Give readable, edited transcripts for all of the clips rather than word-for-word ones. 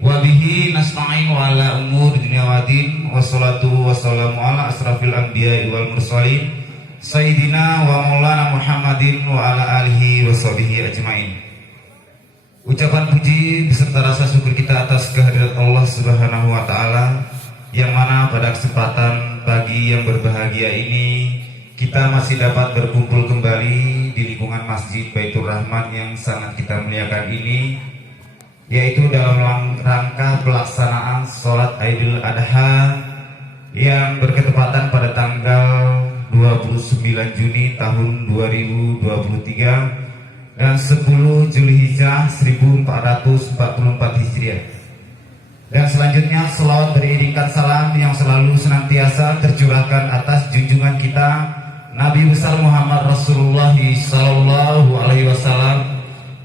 Wa bihi nasta'in wa ala umur dunya wa din. Wassalatu wassalamu ala asrafil anbiya'i wal mursalin Sayyidina wa maulana Muhammadin wa ala alihi wa sahbihi ajma'in. Ucapan puji beserta rasa syukur kita atas kehadirat Allah Subhanahu wa taala, yang mana pada kesempatan pagi yang berbahagia ini kita masih dapat berkumpul kembali di lingkungan Masjid Baitur Rahman yang sangat kita muliakan ini, yaitu dalam rangka pelaksanaan sholat Idul Adha yang berketepatan pada tanggal 29 Juni tahun 2023 dan 10 Zulhijjah 1444 Hijriah. Dan selanjutnya selawat beriringkan salam yang selalu senantiasa tercurahkan atas junjungan kita Nabi besar Muhammad Rasulullah Sallallahu Alaihi Wasallam,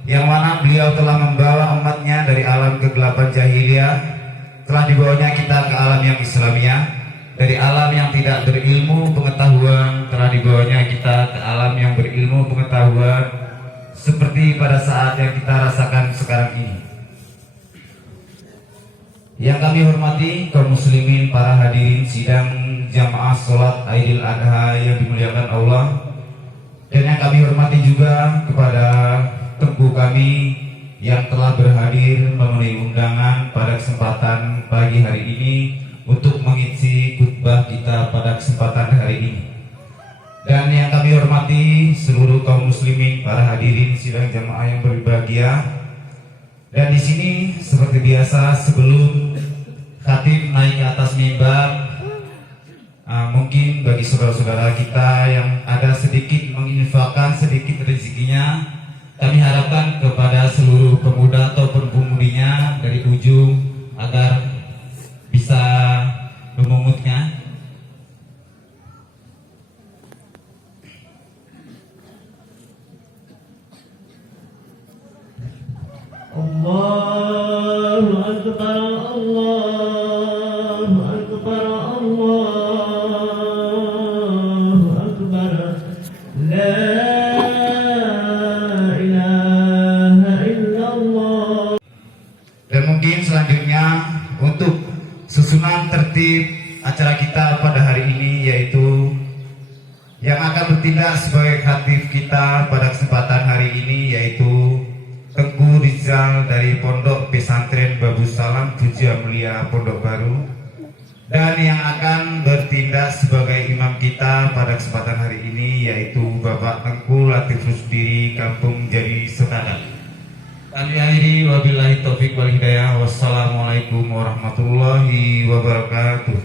yang mana beliau telah membawa umatnya dari alam kegelapan jahiliyah, telah dibawanya kita ke alam yang Islamiyah, dari alam yang tidak berilmu pengetahuan telah dibawanya kita ke alam yang berilmu pengetahuan, seperti pada saat yang kita rasakan sekarang ini. Yang kami hormati kaum muslimin, para hadirin sidang jamaah sholat Idul Adha yang dimuliakan Allah, dan yang kami hormati juga kepada tengku kami yang telah berhadir memenuhi undangan pada kesempatan pagi hari ini untuk mengisi khutbah kita pada kesempatan hari ini. Dan yang kami hormati seluruh kaum muslimin, para hadirin sidang jamaah yang berbahagia. Dan di sini seperti biasa, sebelum khatib naik ke atas mimbar, mungkin bagi saudara-saudara kita yang ada sedikit menginfakkan sedikit rezekinya, kami harapkan kepada seluruh pemuda ataupun pemudinya dari ujung agar bisa memungutnya. Allahu Akbar, Allahu Akbar, Allahu Akbar, la ilaha illallah. Dan mungkin selanjutnya untuk susunan tertib acara kita pada hari ini, yaitu yang akan bertindak sebagai khatib kita pada kesempatan hari ini yaitu Tengku Rizal dari Pondok Pesantren Babus Salam Puja Mulia Pondok Baru, dan yang akan bertindak sebagai imam kita pada kesempatan hari ini yaitu Bapak Tengku Latif Rusdiri Kampung Jadi Sekadan. Kami akhiri wabillahi taufik wal hidayah. Wassalamualaikum warahmatullahi wabarakatuh.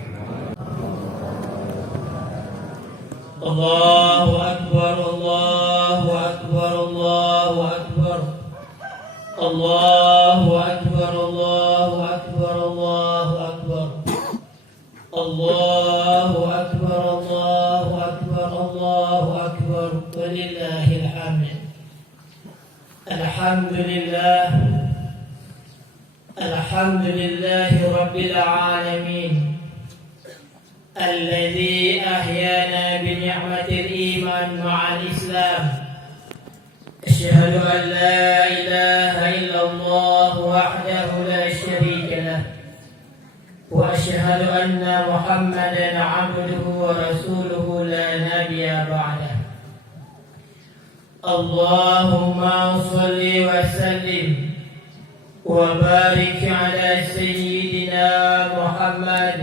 Allahu Akbar, Allahu Akbar, Allahu Akbar, Allahu Akbar, Allahu Akbar, Allahu Akbar, Allahu Akbar, Allahu Akbar, Allahu Akbar, walillahil hamd. Alhamdulillah, alhamdulillahi rabbil alamin, alladzi ahyana bi ni'matil iman ma'al islam. أشهد أن لا إله إلا الله وحده لا شريك له، وأشهد أن محمدا عبده ورسوله لا نبي بعده. اللهم صل وسلم وبارك على سيدنا محمد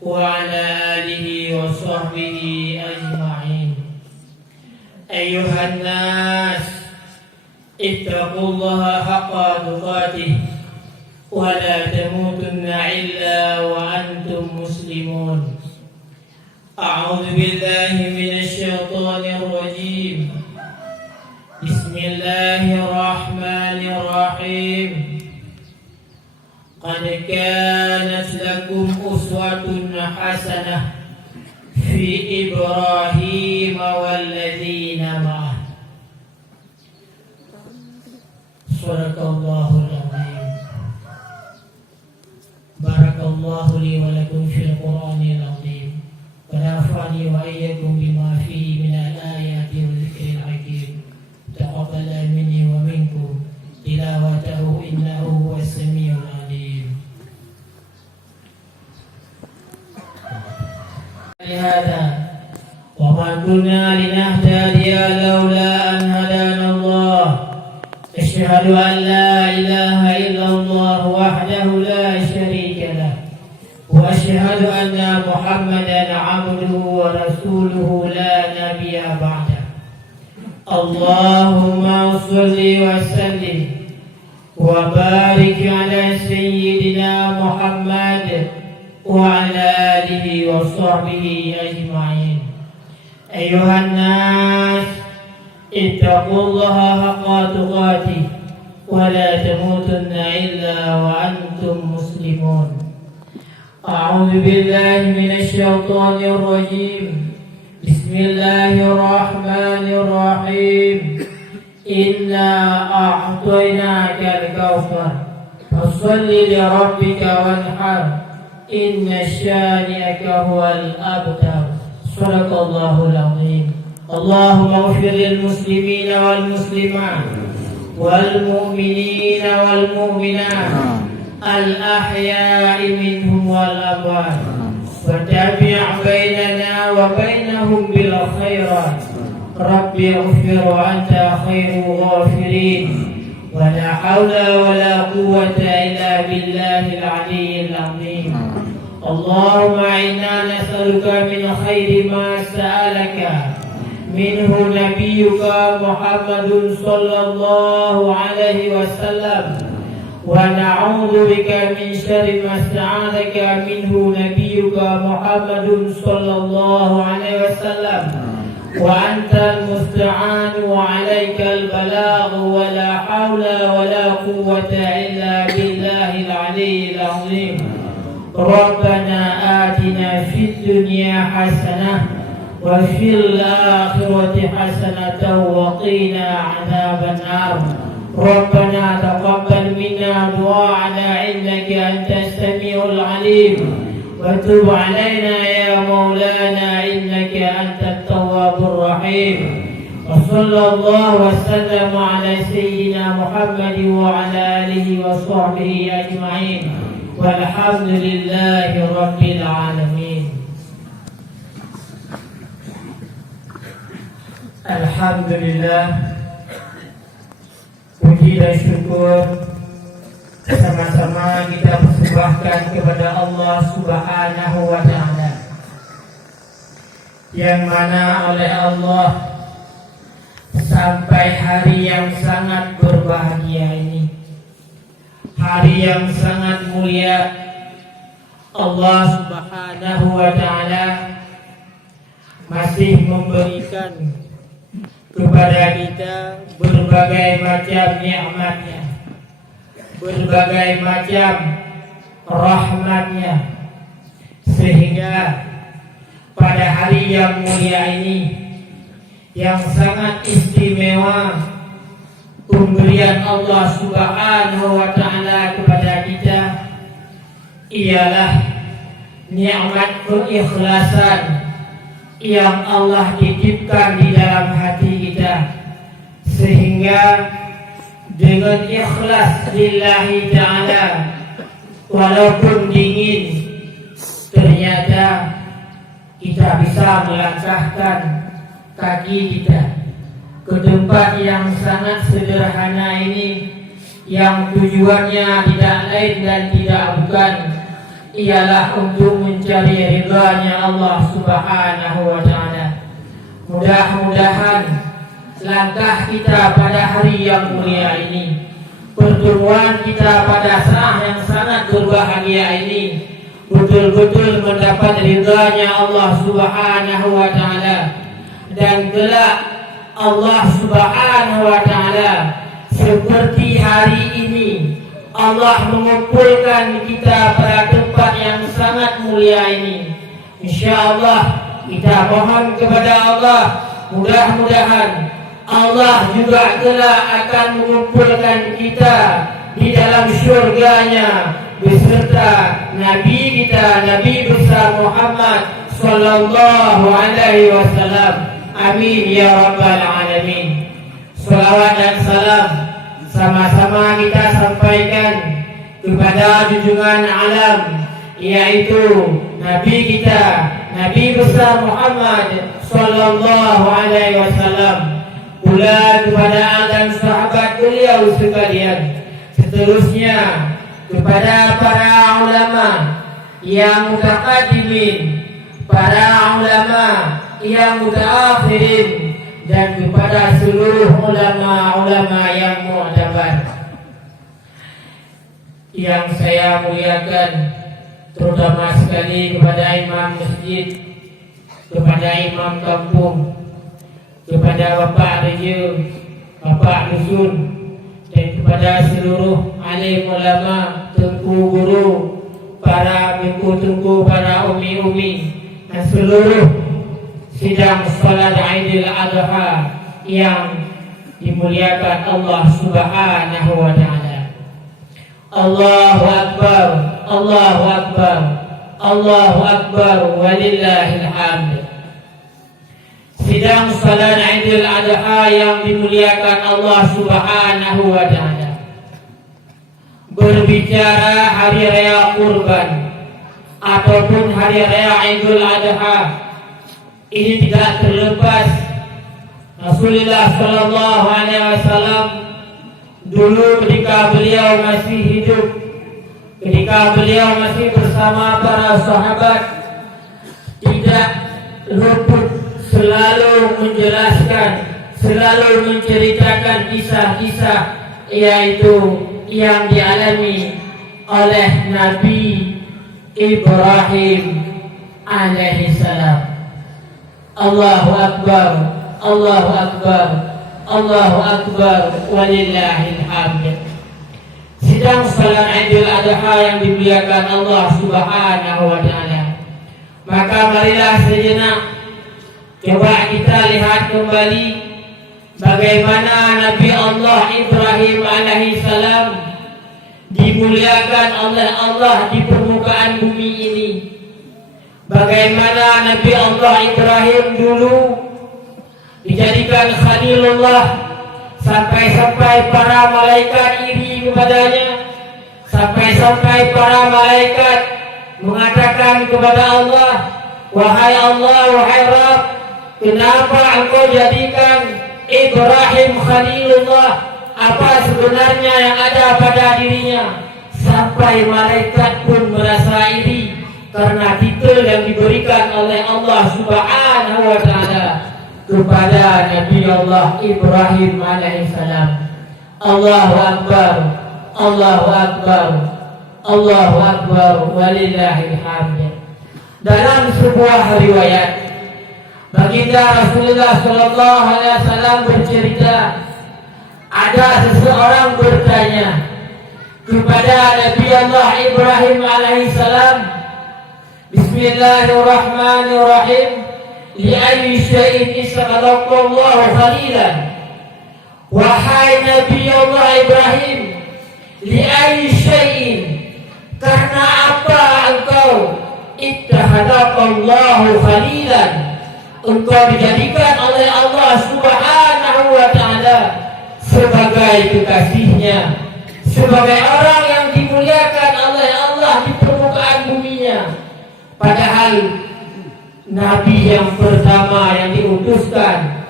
وعلى آله وصحبه أجمعين. أيها الناس، اتقوا الله حق تقاته ولا تموتن إلا وأنتم مسلمون. أعوذ بالله من الشيطان الرجيم. بسم الله الرحمن الرحيم. قد كانت لكم أسوة حسنة في إبراهيم والذين معه. Sadaqallahul azim. Barakallahu li wa lakum fil Qur'anil azim. Wa nafa'ani wa iyyakum bima fihi minal ayati wal dhikril hakim. Taqabbal minni wa minkum tilawatahu innahu huwas samiul alim. هذا وما كنا لنهتدي لولا أن هدانا الله أشهد أن لا إله إلا الله وحده لا شريك له وأشهد أن محمدا عبده ورسوله لا نبي بعده اللهم صل وسلم وبارك على سيدنا محمد وعلى آله وصحبه أجمعين أيها الناس اتقوا الله حق تقاته ولا تموتن إلا وأنتم مسلمون أعوذ بالله من الشيطان الرجيم بسم الله الرحمن الرحيم إنا أعطيناك الكوثر فصل لربك وانحر إن شانئك هو الأبتر صدق الله العظيم اللهم اغفر للمسلمين والمسلمات والمؤمنين والمؤمنات الأحياء منهم والأموات وتابع بيننا وبينهم بالخيرات رب اغفر وأنت خير الغافرين ولا حول ولا قوة إلا بالله العلي العظيم اللهم إنا نسألك من خير ما سألك منه نبيك محمد صلى الله عليه وسلم ونعوذ بك من شر ما استعاذك منه نبيك محمد صلى الله عليه وسلم وأنت المستعان وعليك البلاغ ولا حول ولا قوة إلا بالله العلي العظيم ربنا آتنا في الدنيا حسنة وفي الآخرة حسنة وقنا عذاب النار ربنا تقبل منا دعاءنا إنك أنت السميع العليم وتب علينا يا مولانا إنك أنت التواب الرحيم وصلى الله وسلم على سيدنا محمد وعلى آله وصحبه أجمعين والحمد لله رب العالمين. Alhamdulillah, puji dan syukur sama-sama kita persembahkan kepada Allah Subhanahu wa Ta'ala, yang mana oleh Allah sampai hari yang sangat berbahagia ini, hari yang sangat mulia, Allah Subhanahu wa Ta'ala masih memberikan kepada kita berbagai macam nikmatnya, berbagai macam rahmatnya, sehingga pada hari yang mulia ini yang sangat istimewa, pemberian Allah Subhanahu wa Ta'ala kepada kita ialah nikmat keikhlasan yang Allah titipkan di dalam hati kita, sehingga dengan ikhlas lillahi ta'ala, walaupun dingin, ternyata kita bisa melangkahkan kaki kita ke tempat yang sangat sederhana ini, yang tujuannya tidak lain dan tidak bukan ialah untuk mencari ridhanya Allah Subhanahu wa Ta'ala. Mudah-mudahan langkah kita pada hari yang mulia ini, pertemuan kita pada saat yang sangat berbahagia ini, betul-betul mendapat ridhanya Allah Subhanahu wa Ta'ala, dan kelak Allah Subhanahu wa Ta'ala seperti hari ini Allah mengumpulkan kita pada tempat yang sangat mulia ini. InsyaAllah kita mohon kepada Allah, mudah-mudahan Allah juga kelak akan mengumpulkan kita di dalam syurganya beserta Nabi kita, Nabi besar Muhammad sallallahu alaihi wasallam. Amin ya rabbal alamin. Salawat dan salam sama-sama kita sampaikan kepada junjungan alam, yaitu Nabi kita, Nabi besar Muhammad sallallahu alaihi wasallam, pula kepada dan sahabat beliau sekalian. Seterusnya kepada para ulama yang mutaqaddimin, para ulama yang mutaakhirin, dan kepada seluruh ulama-ulama yang mu'tabar. Yang saya muliakan, terutama sekali kepada imam masjid, kepada imam kampung, kepada bapak reja, bapak dusun, dan kepada seluruh alim ulama, tengku guru, para tengku, para umi-umi, dan seluruh sidang salat Aidil Adha yang dimuliakan Allah Subhanahu wa taala. Allahu Akbar, Allahu Akbar, Allahu Akbar, walillahil hamd. Sidang salat Aidil Adha yang dimuliakan Allah Subhanahu wa taala, berbicara hari raya kurban ataupun hari raya Idul Adha, ini tidak terlepas Rasulullah sallallahu alaihi wasallam dulu ketika beliau masih hidup, ketika beliau masih bersama para sahabat, tidak luput selalu menjelaskan, selalu menceritakan kisah-kisah yaitu yang dialami oleh Nabi Ibrahim alaihi salam. Allahu Akbar, Allahu Akbar, Allahu Akbar, walillahil hamd. Sidang salat Idul Adha yang dimuliakan Allah Subhanahu wa taala. Maka marilah sejenak coba kita lihat kembali bagaimana Nabi Allah Ibrahim alaihi salam dimuliakan oleh Allah di permukaan bumi ini. Bagaimana Nabi Allah Ibrahim dulu dijadikan Khalilullah, sampai-sampai para malaikat iri kepadanya, sampai-sampai para malaikat mengatakan kepada Allah, wahai Allah, wahai Rabb, kenapa engkau jadikan Ibrahim Khalilullah? Apa sebenarnya yang ada pada dirinya? Sampai malaikat pun merasa iri karena titel yang diberikan oleh Allah Subhanahu wa taala kepada Nabi Allah Ibrahim alaihissalam. Allahu Akbar, Allahu Akbar, Allahu Akbar, walillahil hamd. Dalam sebuah riwayat, baginda Rasulullah sallallahu alaihi wasallam bercerita, ada seseorang bertanya kepada Nabi Allah Ibrahim alaihissalam, Bismillahirrahmanirrahim, li ayyi syai'in istakhalaqallahu khalilan. Wahai Nabi Allah Ibrahim, li ayyi syai'in, karena apa engkau ittakhadaqallahu khalilan, engkau dijadikan oleh Allah Subhanahu wa taala sebagai kekasihnya, sebagai orang yang dimuliakan oleh Allah di permukaan buminya. Padahal Nabi yang pertama yang diutuskan,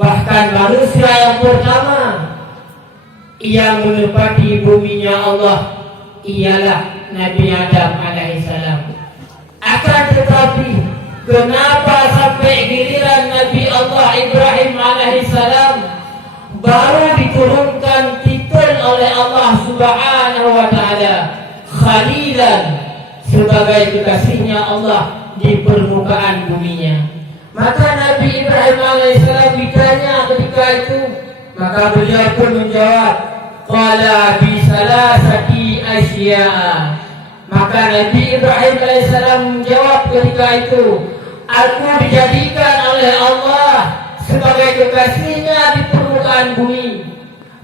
bahkan manusia yang pertama yang menepati buminya Allah ialah Nabi Adam alaihissalam. Akan tetapi kenapa sampai giliran Nabi Allah Ibrahim alaihissalam baru diturunkan titel oleh Allah Subhanahu wa taala Khalilan, sebagai kekasihnya Allah di permukaan buminya? Maka Nabi Ibrahim alaihissalam ditanya ketika itu, maka beliau pun menjawab, qala bi salasati asya. Maka Nabi Ibrahim alaihissalam menjawab ketika itu, aku dijadikan oleh Allah sebagai kekasihnya di permukaan bumi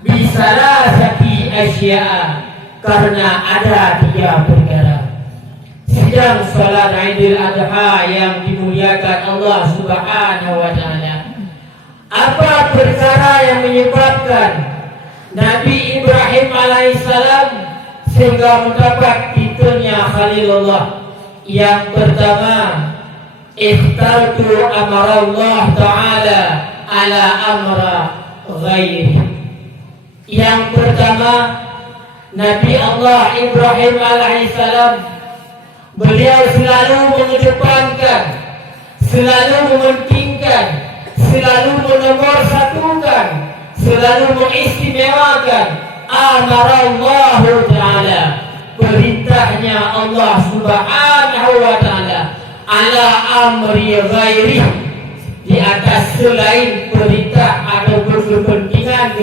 bi salasati asya, karena ada 3 perkara. Sidang salat Idul Adha yang dimuliakan Allah Subhanahu wa taala, apa perkara yang menyebabkan Nabi Ibrahim alaihissalam sehingga mendapat titelnya Khalilullah? Yang pertama, ikhtartu amara Allah Ta'ala ala amra ghairi. Yang pertama, Nabi Allah Ibrahim alaihissalam, beliau selalu mengedepankan, selalu mementingkan, selalu menomorsatukan, selalu mengistimewakan amara Allah Ta'ala, perintahnya Allah Subhanahu wa Ta'ala, ala amri ghairi, di atas selain perintah ataupun kepentingan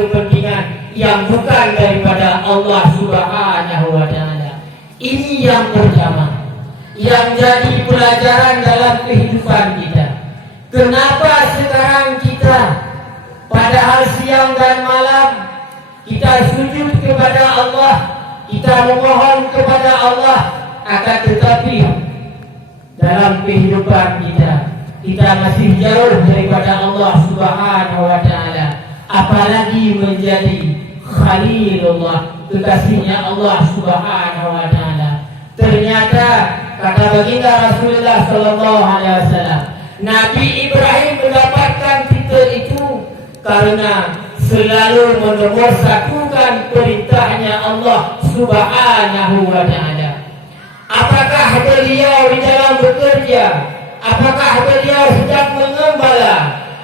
yang bukan daripada Allah Subhanahu wa Ta'ala. Ini yang pertama, yang jadi pelajaran dalam kehidupan kita. Kenapa sekarang kita padahal siang dan malam kita sujud kepada Allah, kita memohon kepada Allah, akan tetapi dalam kehidupan kita masih jauh daripada Allah Subhanahu wa Ta'ala, apalagi menjadi Khalilullah, kekasihnya Allah Subhanahu wa Ta'ala. Ternyata kata baginda Rasulullah sallallahu alaihi wasallam, Nabi Ibrahim mendapatkan titel itu karena selalu menomorsatukan perintahnya Allah Subhanahu wa Ta'ala. Apakah beliau di dalam bekerja, apakah beliau sedang mengembala,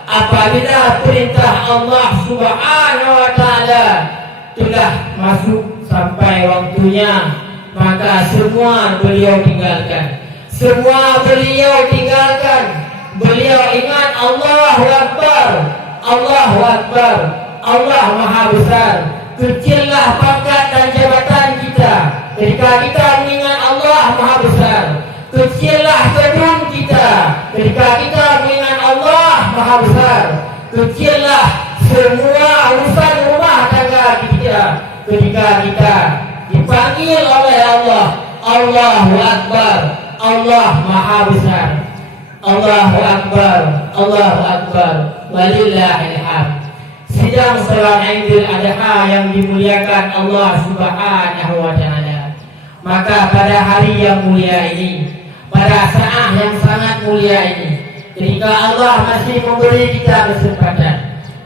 apabila perintah Allah Subhanahu wa Ta'ala telah masuk sampai waktunya, maka semua beliau tinggalkan. Semua beliau tinggalkan. Beliau ingat Allahu Akbar, Allahu Akbar, Allah Maha Besar. Kecillah pangkat dan jabatan kita ketika kita mengingat Allah Maha Besar. Kecillah gedung kita ketika kita mengingat Allah Maha Besar. Kecillah semua urusan rumah tangga kita ketika kita dipanggil oleh Allah. Allahu Akbar, Allah Maha Besar. Allahu Akbar, Allahu Akbar, walillahil hamd. Sidang salat Idul Adha yang dimuliakan Allah Subhanahu wa Ta'ala. Maka pada hari yang mulia ini, pada saat yang sangat mulia ini, ketika Allah masih memberi kita kesempatan,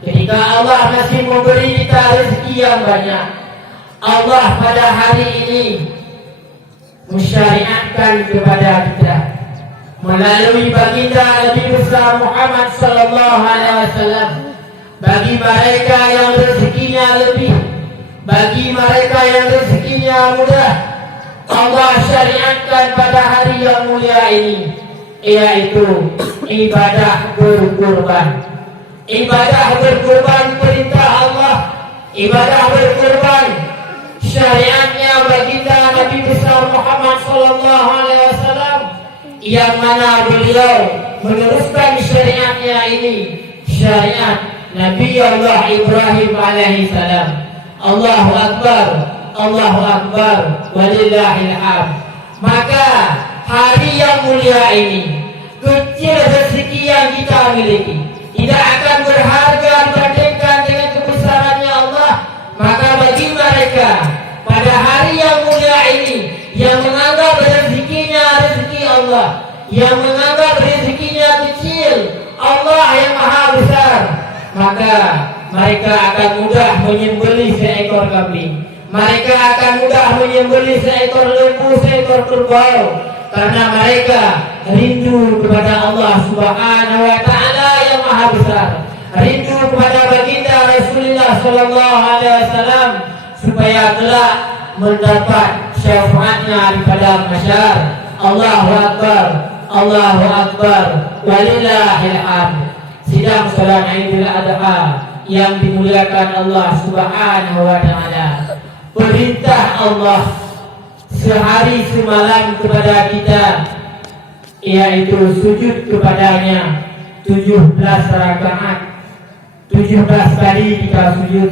ketika Allah masih memberi kita rezeki yang banyak, Allah pada hari ini mensyariatkan kepada kita melalui baginda Nabi besar Muhammad sallallahu alaihi wasallam, bagi mereka yang rezekinya lebih, bagi mereka yang rezekinya mudah, Allah syariatkan pada hari yang mulia ini, yaitu ibadah berkurban. Ibadah berkurban perintah Allah, ibadah berkurban syariatnya baginda Nabi besar Muhammad sallallahu alaihi wasallam, yang mana beliau meneruskan syariatnya ini, syariat Nabi Allah Ibrahim alaihi salam. Allahu Akbar, Allahu Akbar, walillahil hamd. Maka hari yang mulia ini, kecil rezeki yang kita miliki tidak akan berharga dibandingkan dengan kebesarannya Allah. Maka bagi mereka pada hari yang mulia ini yang menganggap rezekinya rezeki Allah, yang menganggap rezekinya kecil, Allah yang Maha Besar, maka mereka akan mudah menyembelih seekor kambing, mereka akan mudah menyembelih seekor lembu, seekor kerbau, karena mereka rindu kepada Allah Subhanahu wa Ta'ala yang Maha Besar, rindu kepada baginda Rasulullah sallallahu alaihi wasallam, supaya kelak mendapat syafaatnya di padang mahsyar. Allahu Akbar, Allahu Akbar, walillahil hamd. Sidang salat Idul Adha yang dimuliakan Allah Subhanahu wa Ta'ala, perintah Allah sehari semalam kepada kita, yaitu sujud kepadanya 17 rakaat. 17 kali kita sujud,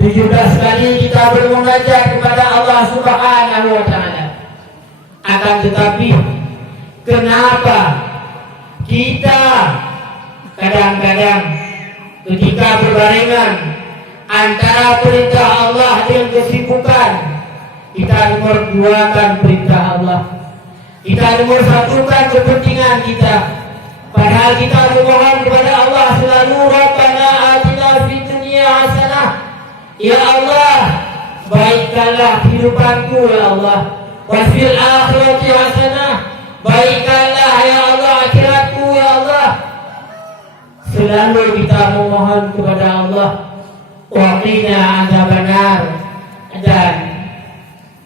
17 kali kita bermunajat kepada Allah Subhanahu wa Ta'ala. Akan tetapi kenapa kita kadang-kadang ketika berbarengan antara perintah Allah dengan kesibukan, kita nomor duakan perintah Allah. Kita nomor satukan kepentingan kita. Padahal kita memohon kepada Allah selalu, Rabbana atina fid dunya hasanah. Ya Allah, baikkanlah kehidupanku ya Allah. Wa fil akhirati hasanah. Baikkanlah ya Allah akhiratku ya Allah. Selalu kita memohon kepada Allah. Wa qina adzabannar, dan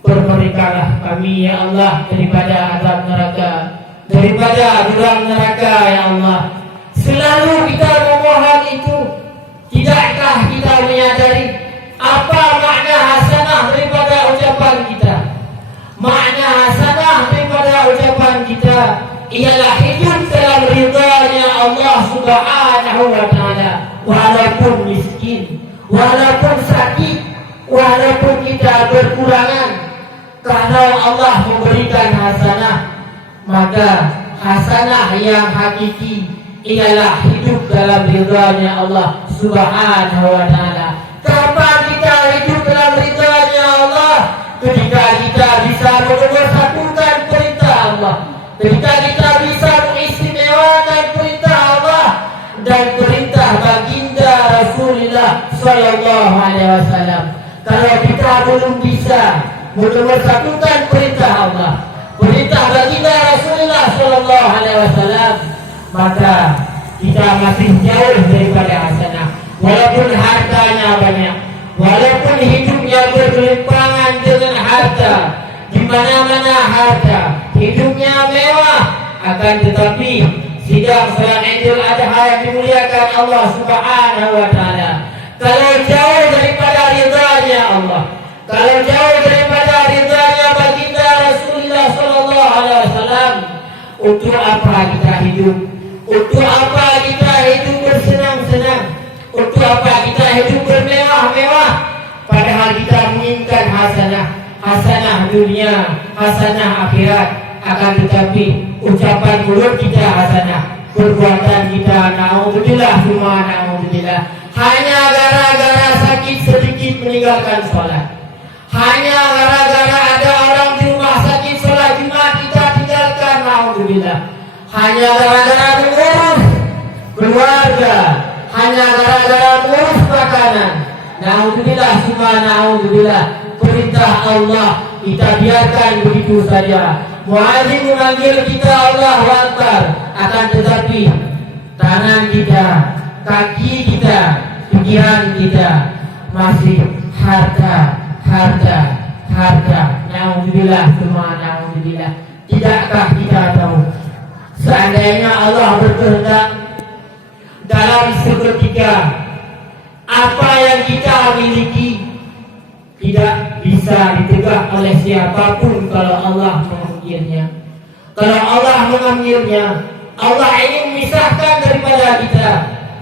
berberikanlah kami ya Allah daripada azab neraka, daripada jurang neraka ya Allah. Selalu kita memohon itu. Tidakkah kita menyadari apa makna hasanah daripada ucapan kita? Makna hasanah daripada ucapan kita ialah hidup dalam ridhanya Allah Subhanahu wa taala, walaupun miskin, walaupun sakit, walaupun kita berkurangan. Kalau Allah memberikan hasanah, maka hasanah yang hakiki ialah hidup dalam ridhanya Allah Subhanahu wa taala. Kapan kita hidup dalam ridhanya Allah? Ketika kita bisa memersatukan perintah Allah, ketika kita bisa mengistimewakan perintah Allah dan perintah baginda Rasulullah sallallahu alaihi wasallam. Kalau kita belum bisa memersatukan perintah Allah, perintah baginda Rasulullah sallallahu alaihi wasallam, maka kita masih jauh daripada hasanah. Walaupun hartanya banyak, walaupun hidupnya bergelimpangan dengan harta, di mana-mana harta, hidupnya mewah, akan tetapi sidang salat Idul Adha yang dimuliakan Allah Subhanahu wa taala, kalau jauh daripada ridhanya Allah, kalau jauh daripada ridhanya baginda Rasulullah sallallahu alaihi wasallam, untuk apa kita hidup? Untuk apa kita hidup bersenang-senang? Untuk apa kita hidup bermewah-mewah? Padahal kita menginginkan hasanah, hasanah dunia, hasanah akhirat. Akan tetapi ucapan mulut kita hasanah, perbuatan kita naudzubillah summa naudzubillah. Hanya gara-gara sakit sedikit meninggalkan sholat, hanya gara-gara ada orang di rumah sakit sholat Jumat kita tinggalkan, naudzubillah. Hanya gara-gara mengurus keluarga, hanya gara-gara mengurus makanan, naudzubillah summa naudzubillah. Perintah Allah kita biarkan begitu saja. Muadzin memanggil kita Allahu Akbar, akan tetapi tangan kita, kaki kita, pikiran kita masih harta, harta, harta. Naudzubillah summa naudzubillah. Tidakkah kita tahu, seandainya Allah berkehendak, dalam seketika apa yang kita miliki tidak bisa ditegak oleh siapapun kalau Allah mengambilnya. Kalau Allah mengambilnya, Allah ingin memisahkan daripada kita,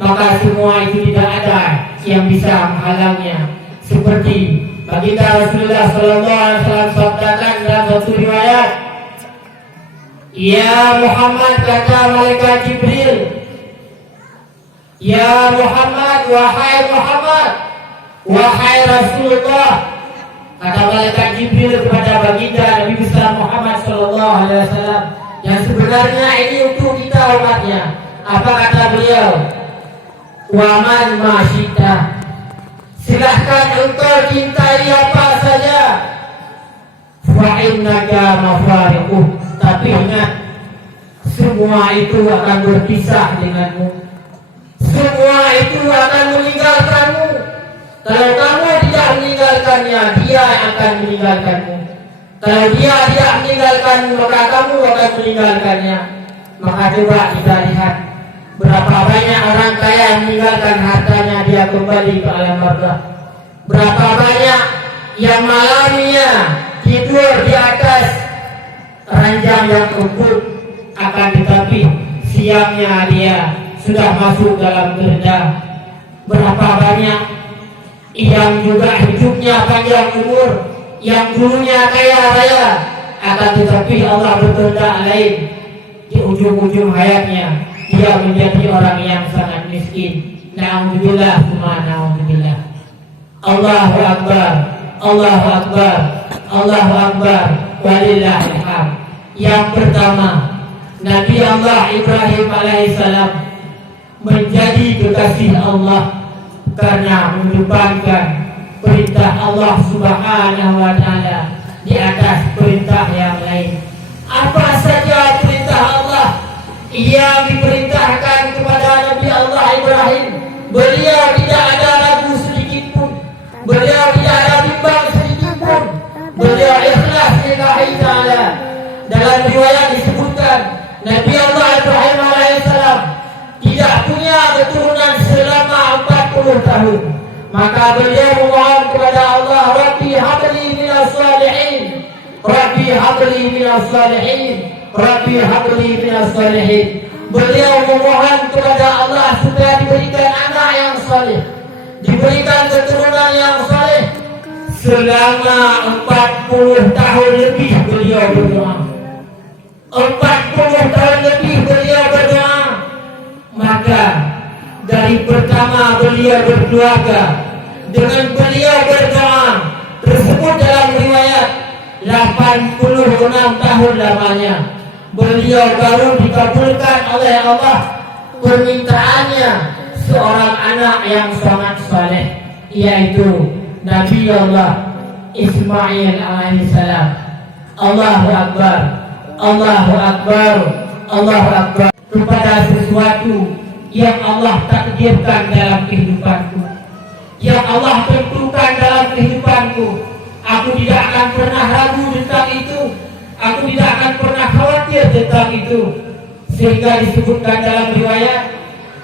maka semua itu tidak ada yang bisa menghalangnya. Seperti baginda Rasulullah sallallahu alaihi wasallam sabdakan dalam satu riwayat, "Ya Muhammad," kata malaikat Jibril, "Ya Muhammad, wahai Muhammad, wahai Rasulullah," kata malaikat Jibril kepada baginda Nabi besar Muhammad sallallahu alaihi wasallam, yang sebenarnya ini untuk kita umatnya. Apa kata beliau? "Wa man masyita," silahkan engkau cintai apa saja, "fa innaka mafariquh," tapi ingat, semua itu akan berpisah denganmu. Semua itu akan meninggalkanmu. Kalau kamu tidak meninggalkannya, dia yang akan meninggalkanmu. Kalau dia tidak meninggalkanmu, maka kamu akan meninggalkannya. Maka coba kita lihat, berapa banyak orang kaya yang meninggalkan hartanya, dia kembali ke alam barzakh. Berapa banyak yang malamnya tidur di atas ranjang yang empuk, akan tetapi siangnya dia sudah masuk dalam kerja. Berapa banyak yang juga hidupnya panjang umur, yang dulunya kaya raya, akan tetapi Allah berkehendak lain, di ujung-ujung hayatnya dia menjadi orang yang sangat miskin. Na'udzubillah summa na'udzubillah. Allahu Akbar, Allahu Akbar, Allahu Akbar, walillahil hamd. Yang pertama, Nabi Allah Ibrahim alaihissalam menjadi kekasih Allah karena mengedepankan perintah Allah Subhanahu wa taala di atas perintah yang lain. Apa saja perintah Allah yang diperintahkan kepada Nabi Allah Ibrahim, beliau tidak ada ragu sedikit pun, beliau tidak ada bimbang sedikit pun, beliau ikhlas lillahi ta'ala. Dalam riwayat disebutkan Nabi Allah Ibrahim alaihissalam tidak punya keturunan selama 40 tahun. Maka beliau memohon kepada Allah, Rabbi habli minas salihin, Rabbi habli minas salihin, Rabbi habli minas salihin. Beliau memohon kepada Allah supaya diberikan anak yang saleh, diberikan keturunan yang saleh. Selama 40 tahun lebih beliau berdoa. 40 tahun lebih beliau berdoa. Maka dari pertama beliau berkeluarga, dengan beliau berdoa tersebut dalam riwayat 86 tahun lamanya beliau baru dikabulkan oleh Allah permintaannya seorang anak yang sangat saleh, yaitu Nabi Allah Ismail alaihissalam. Allahu Akbar, Allahu Akbar, Allahu Akbar. Kepada sesuatu yang Allah takdirkan dalam kehidupanku, yang Allah tentukan dalam kehidupanku, aku tidak akan pernah ragu tentang itu, aku tidak akan pernah khawatir tentang itu. Sehingga disebutkan dalam riwayat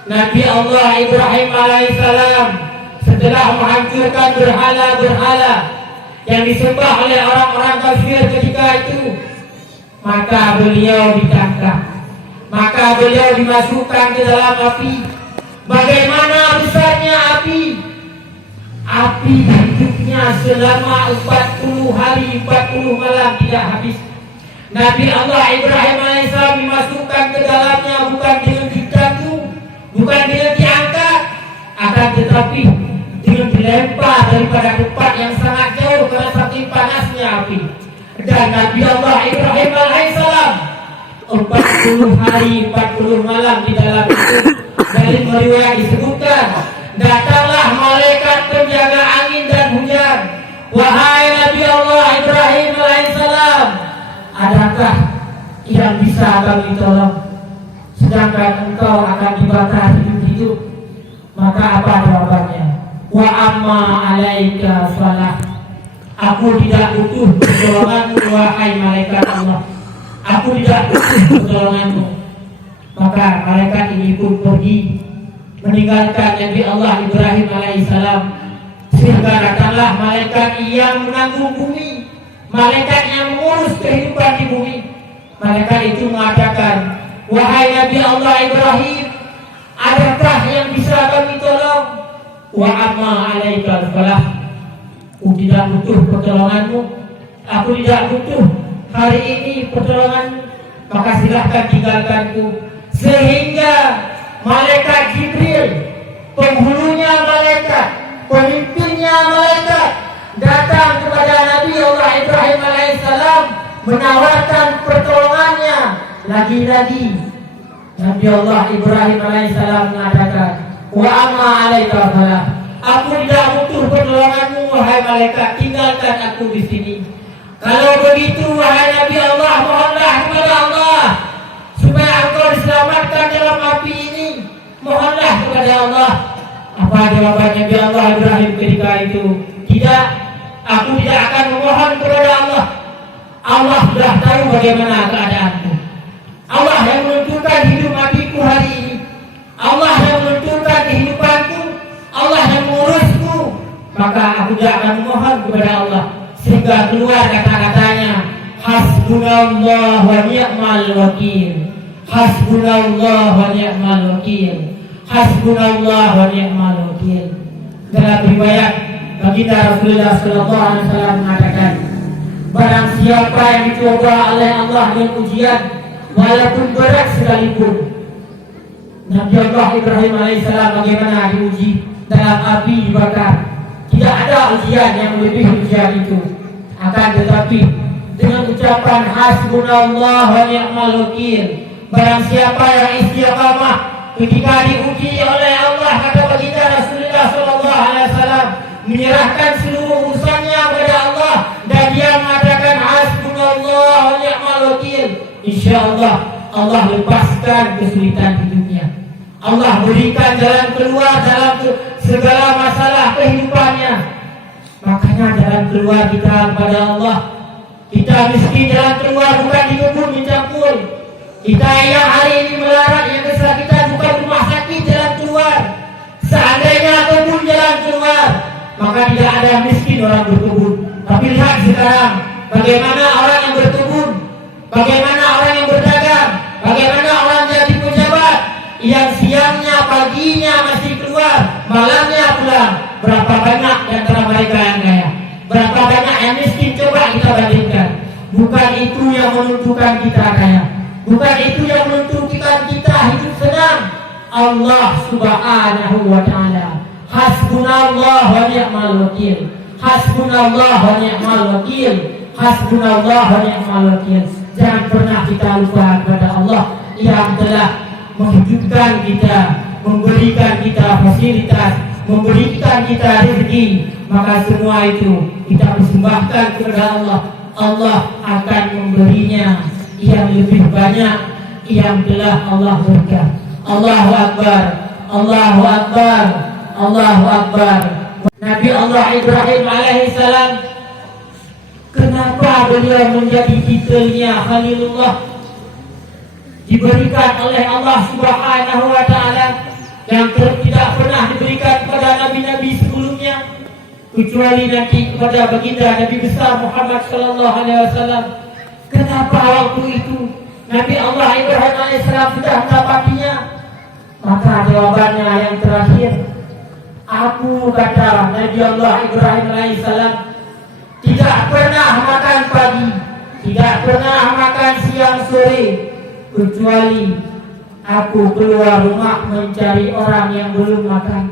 Nabi Allah Ibrahim alaihissalam setelah menghancurkan berhala-berhala yang disembah oleh orang-orang kafir ketika itu, maka beliau ditangkap, maka beliau dimasukkan ke dalam api. Bagaimana besarnya api? Api hidupnya selama 40 hari 40 malam tidak habis. Nabi Allah Ibrahim alaihissalam dimasukkan ke dalamnya bukan dengan digantung, bukan dengan diangkat, akan tetapi dengan dilempar daripada tempat yang sangat jauh karena saking panasnya api. Dan Nabi Allah Ibrahim alaihissalam 40 hari 40 malam di dalam itu. Dari riwayat disebutkan, datanglah malaikat penjaga angin dan hujan. Wahai Nabi Allah Ibrahim alaihissalam, adakah yang bisa kami tolong? Sedangkan engkau akan dibakar hidup-hidup. Maka apa jawabannya? Wa amma alaika falah. Aku tidak butuh pertolonganmu wahai malaikat Allah. Aku tidak butuh pertolonganmu. Maka malaikat ini pun pergi meninggalkan Nabi Allah Ibrahim alaihissalam. Sehingga datanglah malaikat yang menanggung bumi, malaikat yang mengurus kehidupan di bumi. Malaikat itu mengatakan, wahai Nabi Allah Ibrahim, adakah yang bisa kami tolong? Wa amma alaikal falah. Aku tidak butuh pertolonganmu, aku tidak butuh hari ini pertolonganmu, maka silahkan tinggalkanku. Sehingga malaikat Jibril, penghulunya malaikat, pemimpinnya malaikat, datang kepada Nabi Allah Ibrahim alaihissalam menawarkan pertolongannya. Lagi-lagi Nabi Allah Ibrahim alaihissalam mengatakan, wa amma alaika falah. Aku tidak butuh pertolonganmu wahai malaikat, tinggalkan aku di sini. Kalau begitu wahai Nabi Allah, mohonlah kepada Allah supaya engkau diselamatkan dalam api ini. Mohonlah kepada Allah. Apa jawaban Nabi Allah Ibrahim ketika itu? Tidak, aku tidak akan memohon kepada Allah. Allah sudah tahu bagaimana keadaanku. Allah yang menentukan hidup matiku hari ini. Allah yang menentukan kehidupanku. Allah yang mengurusku. Maka aku tidak akan memohon kepada Allah. Sehingga keluar kata-katanya, hasbunallah wa ni'mal wakil. Hasbunallah wa ni'mal wakil. Hasbunallah wa ni'mal wakil. Dalam riwayat baginda Rasulullah sallallahu alaihi wasallam mengatakan, barang siapa yang dicoba oleh Allah dengan ujian walaupun berat sekalipun. Nabi Allah Ibrahim alaihissalam bagaimana diuji dalam api dibakar. Tidak ada ujian yang lebih ujian itu. Akan tetapi dengan ucapan hasbunallah wa ni'mal wakil. Barang siapa yang istiqamah ketika diuji oleh Allah, kata baginda Rasulullah sallallahu alaihi wasallam, menyerahkan seluruh urusannya kepada Allah dan dia mengatakan hasbunallah wa ni'mal wakil, insyaallah Allah lepaskan kesulitan hidupnya. Allah berikan jalan keluar dalam segala masalah kehidupannya. Makanya jalan keluar kita kepada Allah. Kita miskin, jalan keluar bukan di kebun mencampur. Kita yang hari ini melarat, yang kesal kita bukan rumah sakit jalan keluar. Seandainya kebun jalan keluar, maka tidak ada miskin orang berkebun. Tapi lihat sekarang, bagaimana orang yang berkebun, bagaimana orang yang berdagang, bagaimana orang jadi pejabat, yang siangnya, paginya masih keluar, malamnya pulang. Berapa banyak di antara mereka yang kaya? Berapa banyak yang miskin? Coba kita bandingkan. Bukan itu yang menentukan kita kaya, bukan itu yang menentukan kita hidup senang. Allah subhanahu wa ta'ala, hasbunallah wa ni'mal wakil, hasbunallah wa ni'mal wakil, hasbunallah wa ni'mal wakil. Jangan pernah kita lupa kepada Allah yang telah menghidupkan kita, memberikan kita fasilitas, memberikan kita rezeki. Maka semua itu kita persembahkan kepada Allah. Allah akan memberinya yang lebih banyak yang telah Allah berikan. Allahu Akbar, Allahu Akbar, Allahu Akbar. Nabi Allah Ibrahim alaihissalam, kenapa beliau menjadi titelnya Khalilullah? Diberikan oleh Allah subhanahu wa ta'ala yang tidak pernah diberikan kepada nabi-nabi sebelumnya, kecuali nanti kepada baginda Nabi besar Muhammad sallallahu alaihi wasallam. Kenapa waktu itu Nabi Allah Ibrahim alaihissalam sudah mendapatinya? Maka jawabannya yang terakhir, aku, kata Nabi Allah Ibrahim alaihissalam, tidak pernah makan pagi, tidak pernah makan siang sore, kecuali aku keluar rumah mencari orang yang belum makan.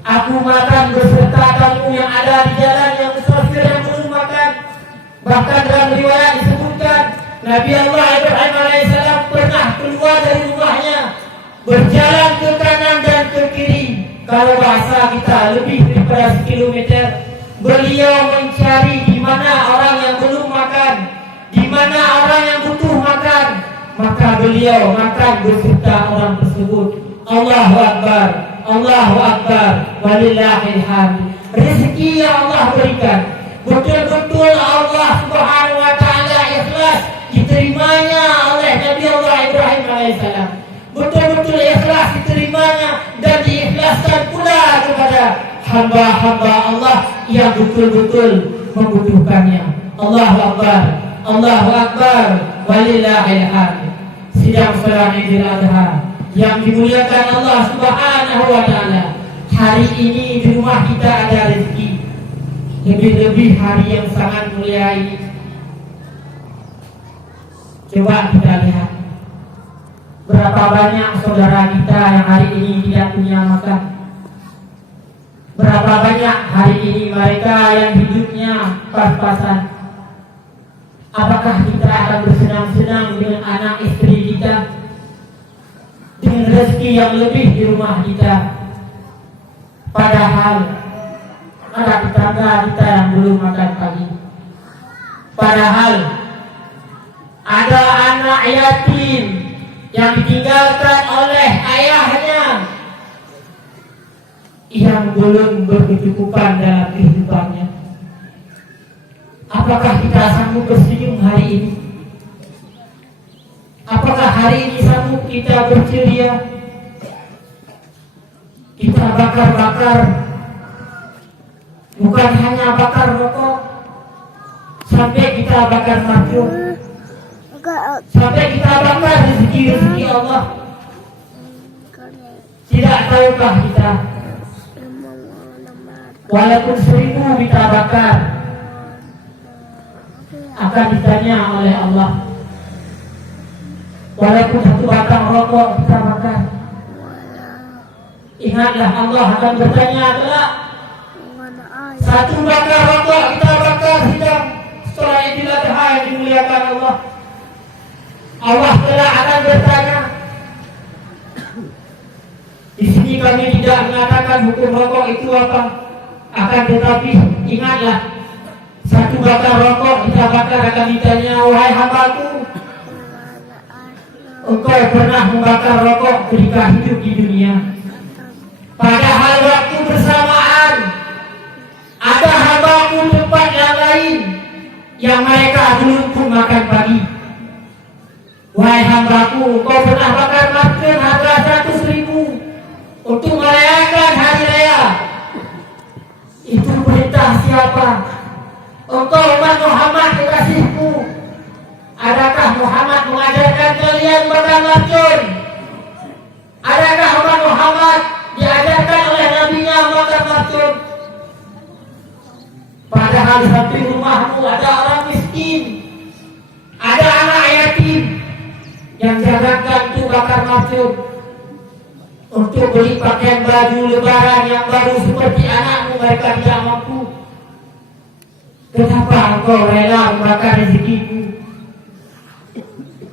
Aku makan beserta tamu yang ada di jalan, yang musafir yang belum makan. Bahkan dalam riwayat disebutkan Nabi Allah Ibrahim alaihissalam pernah keluar dari rumahnya, berjalan ke kanan dan ke kiri. Kalau bahasa kita lebih daripada 1 kilometer. Beliau mencari di mana orang yang belum makan, di mana orang yang butuh makan. Maka beliau makan beserta orang tersebut. Allahu Akbar, Allahu Akbar, walillahil hamd. Rezeki yang Allah berikan, betul-betul Allah subhanahu wa ta'ala ikhlas diterimanya oleh Nabi Allah Ibrahim alaihissalam. Betul-betul ikhlas diterimanya dan diikhlaskan pula kepada hamba-hamba Allah yang betul-betul membutuhkannya. Allahu Akbar, Allahu Akbar, walillahil hamd. Sidang salat Idul Adha yang dimuliakan Allah subhanahu wa ta'ala, hari ini di rumah kita ada rezeki. Lebih-lebih hari yang sangat mulia ini. Coba kita lihat, berapa banyak saudara kita yang hari ini tidak punya makan. Berapa banyak hari ini mereka yang hidupnya pas-pasan. Apakah kita akan bersenang-senang dengan anak istri kita, dengan rezeki yang lebih di rumah kita? Padahal ada tetangga kita yang belum makan pagi. Padahal ada anak yatim yang ditinggalkan oleh ayahnya, yang belum berkecukupan dalam kehidupannya. Apakah kita sanggup bersenyum hari ini? Apakah hari ini sanggup kita berceria? Kita bakar-bakar, bukan hanya bakar rokok, sampai kita bakar makhluk, sampai kita bakar rezeki-rezeki Allah. Tidak tahukah kita, walaupun 1000 kita bakar, akan ditanya oleh Allah. Walaupun 1 batang rokok kita bakar, ingatlah Allah akan bertanya kelak. 1 bakar rokok kita bakar sidang setelah Idul Adha dimuliakan Allah. Allah telah akan bertanya. Di sini kami tidak mengatakan hukum rokok itu apa. Akan tetapi ingatlah, satu batang rokok kita bakar akan ditanya, wahai hambaku, engkau pernah membakar rokok ketika hidup di dunia? Padahal waktu bersamaan ada hambaku tempat yang lain yang mereka belum pun makan pagi. Wahai hambaku, engkau pernah bakar masker harga 100.000 untuk merayakan hari raya. Itu perintah siapa? Engkau umat Muhammad kekasihku. Adakah Muhammad mengajarkan kalian bakar racun? Adakah umat Muhammad diajarkan oleh nabinya bakar racun? Padahal di samping rumahmu ada orang miskin, ada anak yatim yang jangankan untuk bakar racun, untuk beli pakaian baju lebaran yang baru seperti anakmu mereka tidak mampu. Kenapa engkau rela membakar rezekimu?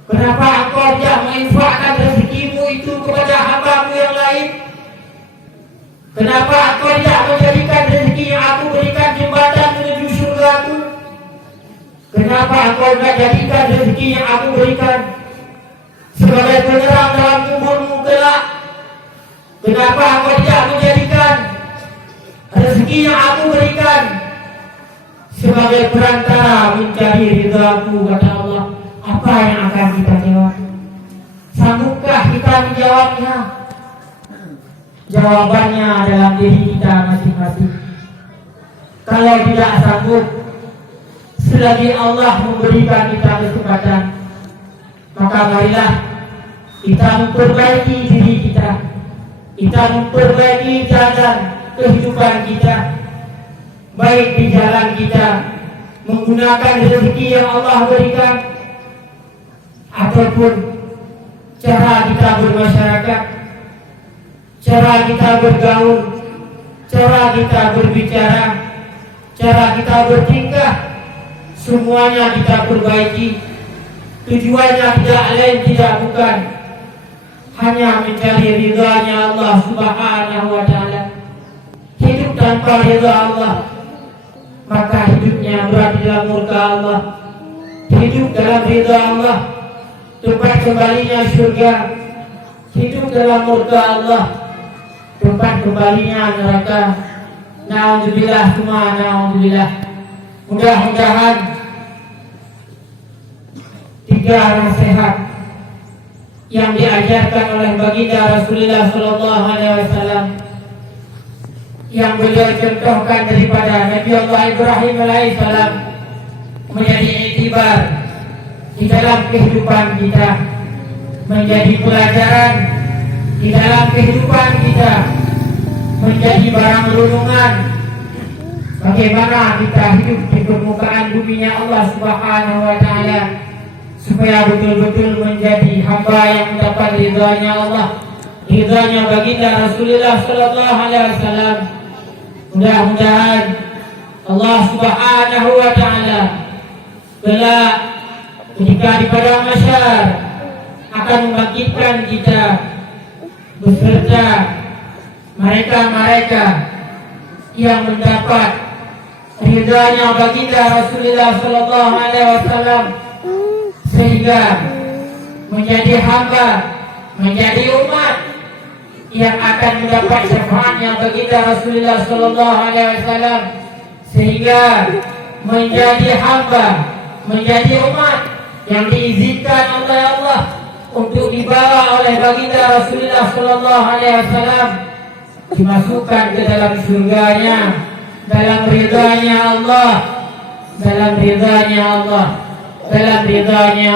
Kenapa engkau tidak menginfakkan rezekimu itu kepada hambamu yang lain? Kenapa engkau tidak menjadikan rezeki yang aku berikan jembatan menuju surgaku? Kenapa engkau tidak jadikan rezeki yang aku berikan sebagai penerang dalam kuburmu kelak? Kenapa engkau tidak menjadikan rezeki yang aku berikan sebagai perantara mencari ridhaku? Kata Allah. Apa yang akan kita jawab? Sanggupkah kita menjawabnya? Jawabannya dalam diri kita masing-masing. Kalau tidak sanggup, selagi Allah memberikan kita kesempatan, maka marilah kita memperbaiki diri kita. Kita memperbaiki jalan kehidupan kita, baik di jalan kita menggunakan rezeki yang Allah berikan, ataupun cara kita bermasyarakat, cara kita bergaul, cara kita berbicara, cara kita bertingkah, semuanya kita perbaiki. Tujuannya tidak lain tidak bukan hanya mencari ridhanya Allah Subhanahu wa ta'ala. Hidup tanpa ridha Allah, maka hidupnya berada dalam murka Allah. Hidup dalam ridha Allah, tempat kembalinya surga. Hidup dalam murka Allah, tempat kembalinya neraka. Na'udzubillah, semua na'udzubillah. Mudah-mudahan 3 nasihat yang diajarkan oleh baginda Rasulullah SAW, yang beliau contohkan daripada Nabi Allah Ibrahim alaihissalam, menjadi iktibar di dalam kehidupan kita, menjadi pelajaran di dalam kehidupan kita, menjadi barang renungan bagaimana kita hidup di permukaan buminya Allah Subhanahu wa ta'ala, supaya betul-betul menjadi hamba yang mendapat ridhanya Allah, ridhanya baginda Rasulullah sallallahu alaihi wasallam. Mudah-mudahan Allah Subhanahu wa ta'ala kelak ketika di padang mahsyar akan membangkitkan kita beserta mereka-mereka yang mendapat ridhanya baginda Rasulullah sallallahu alaihi wasallam, sehingga menjadi hamba, menjadi umat yang akan mendapat syafaatnya baginda Rasulullah sallallahu alaihi wasallam, sehingga menjadi hamba, menjadi umat yang diizinkan oleh Allah untuk dibawa oleh baginda Rasulullah sallallahu alaihi wasallam, dimasukkan ke dalam surganya, dalam ridhanya Allah, dalam ridhanya Allah, dalam ridhanya